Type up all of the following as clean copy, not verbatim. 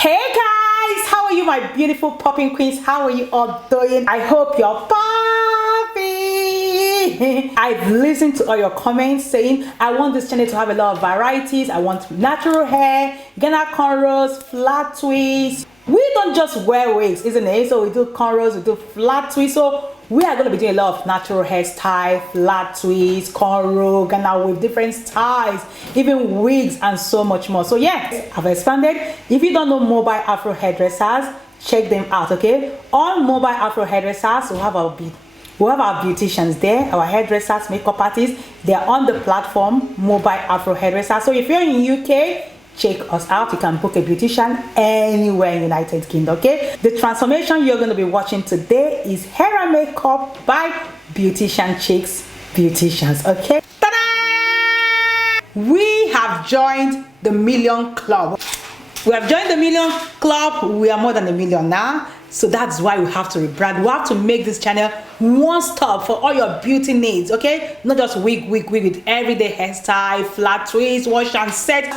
Hey guys, how are you, my beautiful popping queens? How are you all doing? I hope you're popping. I've listened to all your comments saying I want this channel to have a lot of varieties. I want natural hair, Ghana cornrows, flat twists. We don't just wear wigs, isn't it? So we do cornrows, we do flat twists. So we are going to be doing a lot of natural hairstyle, flat twists, cornrow, Ghana with different styles, even wigs and so much more. So yes, I've expanded. If you don't know mobile Afro hairdressers, check them out, okay? On mobile Afro hairdressers, we have our beauticians there, our hairdressers, makeup artists. They're on the platform mobile Afro hairdressers. So if you're in UK, check us out. You can book a beautician anywhere in United Kingdom, okay? The transformation you're going to be watching today is hair and makeup by Beauticianchic Beauticians, okay? Ta-da! We have joined the Million Club. We have joined the Million Club. We are more than a million now. So that's why we have to rebrand. We have to make this channel one stop for all your beauty needs, okay? Not just wig with everyday hairstyle, flat twist, wash and set.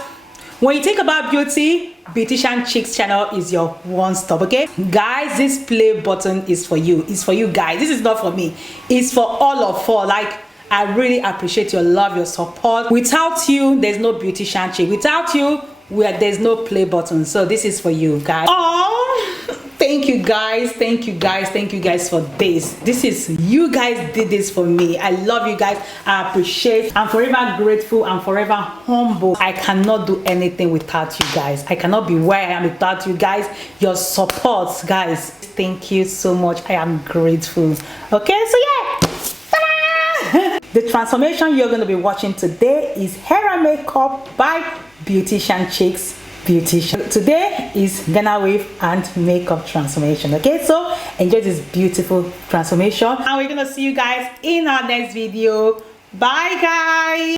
When you think about beauty, Beauticianchic's channel is your one stop, okay? Guys, this play button is for you. It's for you guys. This is not for me. It's for all of us. Like, I really appreciate your love, your support. Without you, there's no Beauticianchic. Without you, there's no play button. So this is for you guys. Oh, thank you guys, thank you guys for this. You guys did this for me. I love you guys. I appreciate. I'm forever grateful. I'm forever humble. I cannot do anything without you guys. I cannot be where I am without you guys. Your support, guys. Thank you so much. I am grateful. Okay, so yeah. Ta-da! The transformation you're going to be watching today is hair and makeup by Beauticianchic Beautician. Today is Ghana wave and makeup transformation, okay? So enjoy this beautiful transformation and we're gonna see you guys in our next video. Bye guys.